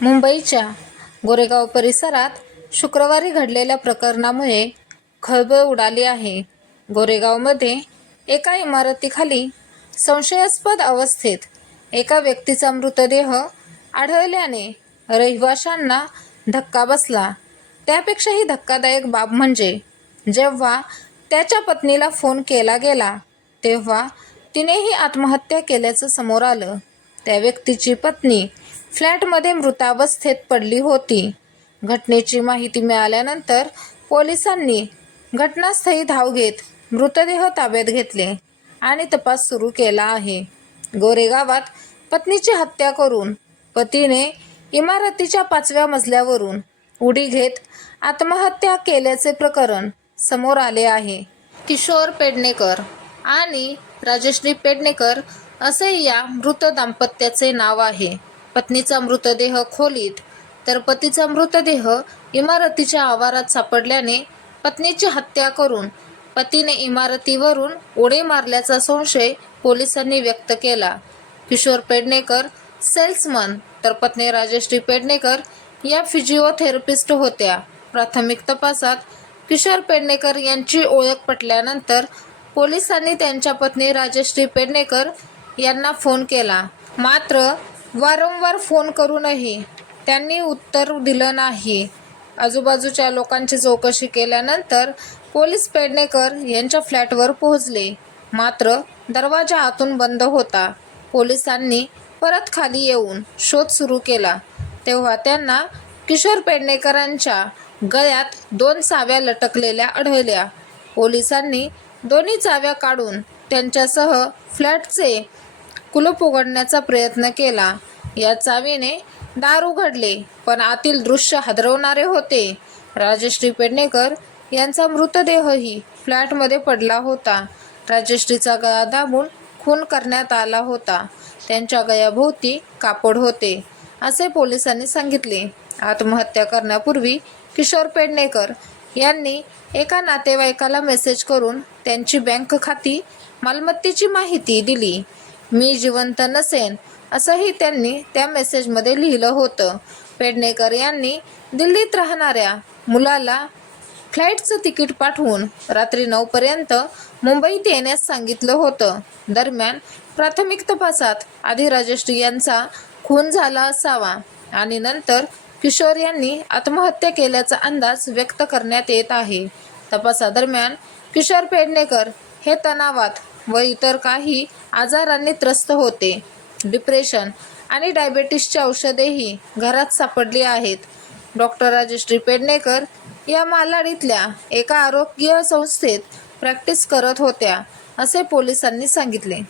मुंबईच्या गोरेगाव परिसरात शुक्रवारी घडलेल्या प्रकरणामुळे खळबळ उडाली आहे. गोरेगावमध्ये एका इमारतीखाली संशयास्पद अवस्थेत एका व्यक्तीचा मृतदेह आढळल्याने रहिवाशांना धक्का बसला. त्यापेक्षाही धक्कादायक बाब म्हणजे जेव्हा त्याच्या पत्नीला फोन केला गेला तेव्हा तिनेही आत्महत्या केल्याचं समोर आलं. त्या व्यक्तीची पत्नी फ्लॅटमध्ये मृतावस्थेत पडली होती. घटनेची माहिती मिळाल्यानंतर पोलिसांनी घटनास्थळी धाव घेत मृतदेह ताब्यात घेतले आणि तपास सुरू केला आहे. गोरेगावात पत्नीची हत्या करून पतीने इमारतीच्या 5व्या मजल्यावरून उडी घेत आत्महत्या केल्याचे प्रकरण समोर आले आहे. किशोर पेडणेकर आणि राजश्री पेडणेकर असे या मृत दाम्पत्याचे नाव आहे. पत्नीचा मृतदेह खोलीत तर पतीचा मृतदेह इमारतीच्या आवारात सापडल्याने पत्नीची हत्या करून पतीने इमारतीवरून उडी मारल्याचा संशय पोलिसांनी व्यक्त केला. किशोर पेडणेकर सेल्समन तर पत्नी राजश्री पेडणेकर या फिजिओथेरपिस्ट होत्या. प्राथमिक तपासात किशोर पेडणेकर यांची ओळख पटल्यानंतर पोलिसांनी त्यांच्या पत्नी राजश्री पेडणेकर यांना फोन केला. मात्र वारंवार फोन करूनही त्यांनी उत्तर दिलं नाही. आजूबाजूच्या लोकांची चौकशी केल्यानंतर पोलीस पेडणेकर यांच्या फ्लॅटवर पोहोचले. मात्र दरवाजा आतून बंद होता. पोलिसांनी परत खाली येऊन शोध सुरू केला तेव्हा त्यांना किशोर पेडणेकरांच्या गळ्यात 2 चाव्या लटकलेल्या आढळल्या. पोलिसांनी दोन्ही चाव्या काढून त्यांच्यासह फ्लॅटचे कुलूप उघडण्याचा प्रयत्न केला. या चावीने दार उघडले पण आतील दृश्य हादरवणारे होते. राजश्री पेडणेकर यांचा मृतदेहही फ्लॅटमध्ये पडला होता. राजश्रीचा गळा दाबून खून करण्यात आला होता. त्यांच्या गळ्याभोवती कापड होते असे पोलिसांनी सांगितले. आत्महत्या करण्यापूर्वी किशोर पेडणेकर यांनी एका नातेवाईकाला मेसेज करून त्यांची बँक खाती मालमत्तेची माहिती दिली. मी जिवंत नसेन असंही त्यांनी त्या मेसेजमध्ये लिहिलं होतं. पेडणेकर यांनी दिल्लीत राहणाऱ्या मुलाला फ्लाईटचं तिकीट पाठवून रात्री 9 पर्यंत मुंबईत येण्यास सांगितलं होतं. दरम्यान प्राथमिक तपासात आधी राजश्री यांचा खून झाला असावा आणि नंतर किशोर यांनी आत्महत्या केल्याचा अंदाज व्यक्त करण्यात येत आहे. तपासादरम्यान किशोर पेडणेकर हे तणावात व इतर काही आजारांनी त्रस्त होते. डिप्रेशन आणि डायबेटिसची औषधेही घरात सापडली आहेत. डॉक्टर राजश्री पेडणेकर या मालाडीतल्या एका आरोग्य संस्थेत प्रॅक्टिस करत होत्या असे पोलिसांनी सांगितले.